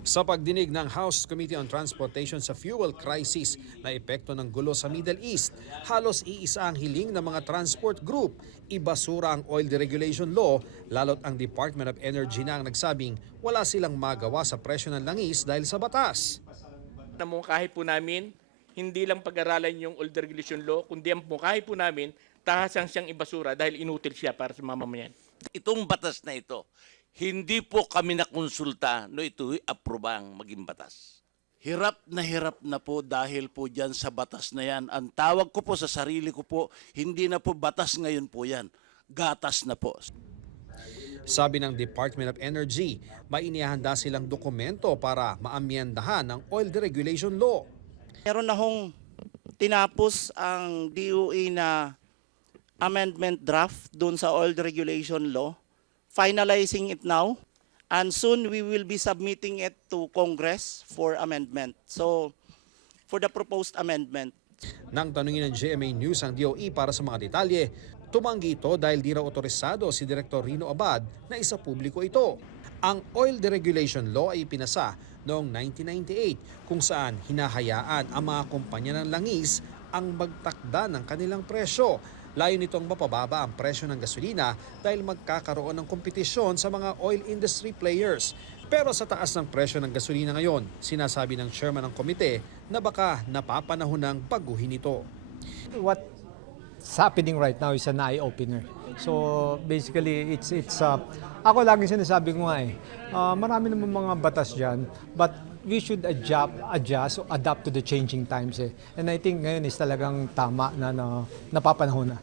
Sa pagdinig ng House Committee on Transportation sa fuel crisis na epekto ng gulo sa Middle East, halos iisa ang hiling ng mga transport group. Ibasura ang oil deregulation law, lalo't ang Department of Energy na ang nagsabing wala silang magawa sa presyo ng langis dahil sa batas. Namungkahi po namin, hindi lang pag-aralan yung oil deregulation law, kundi ang mungkahi po namin, tahasang siyang ibasura dahil inutil siya para sa mamamayan. Itong batas na ito, hindi po kami nakonsulta no ito aprobang maging batas. Hirap na po dahil po dyan sa batas na yan. Ang tawag ko po sa sarili ko po, hindi na po batas ngayon po yan. Gatas na po. Sabi ng Department of Energy, may inihanda silang dokumento para maamyendahan ang oil deregulation law. Meron na hong tinapos ang DOE na amendment draft doon sa oil deregulation law. Finalizing it now, and soon we will be submitting it to Congress for amendment. So, for the proposed amendment. Nang tanungin ng GMA News ang DOE para sa mga detalye, tumanggi ito dahil di raw otorisado si Director Rino Abad na isa publiko ito. Ang Oil Deregulation Law ay pinasa noong 1998 kung saan hinahayaan ang mga kumpanya ng langis ang magtakda ng kanilang presyo. Layo nitong mapababa ang presyo ng gasolina dahil magkakaroon ng kompetisyon sa mga oil industry players. Pero sa taas ng presyo ng gasolina ngayon, sinasabi ng chairman ng komite na baka napapanahon ng baguhin ito. What's happening right now is an eye-opener. So basically, ako lagi sinasabi ko nga marami naman mga batas dyan, but we should adjust, adapt to the changing times. And I think ngayon is talagang tama na napapanahon na.